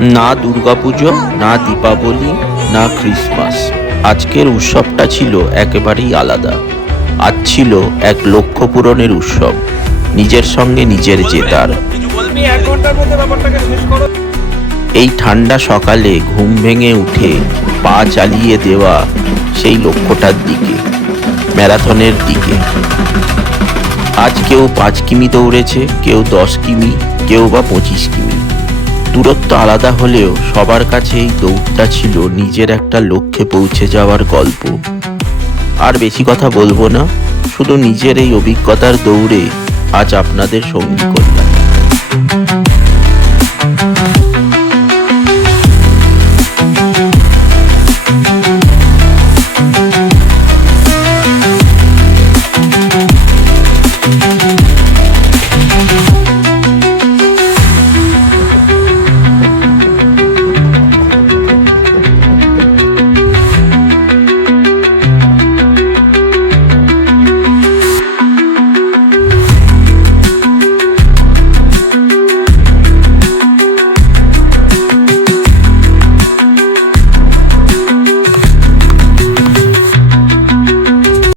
না দুর্গাপুজো, না দীপাবলি, না ক্রিসমাস। আজকের উৎসবটা ছিল একেবারেই আলাদা। আজ ছিল এক লক্ষ্য পূরণের উৎসব, নিজের সঙ্গে নিজের জেতার। এই ঠান্ডা সকালে ঘুম ভেঙে উঠে পা চালিয়ে দেওয়া সেই লক্ষ্যটার দিকে, ম্যারাথনের দিকে। আজ কেউ 5 কিমি দৌড়েছে, কেউ 10 কিমি, কেউ বা 25 কিমি। দূরত্ব আলাদা হলেও সবার কাছে এই দৌড়টা ছিল নিজের একটা লক্ষ্যে পৌঁছে যাওয়ার গল্প। আর বেশি কথা বলবো না, শুধু নিজের এই অভিজ্ঞতার দৌড়ে আজ আপনাদের সঙ্গী করলাম।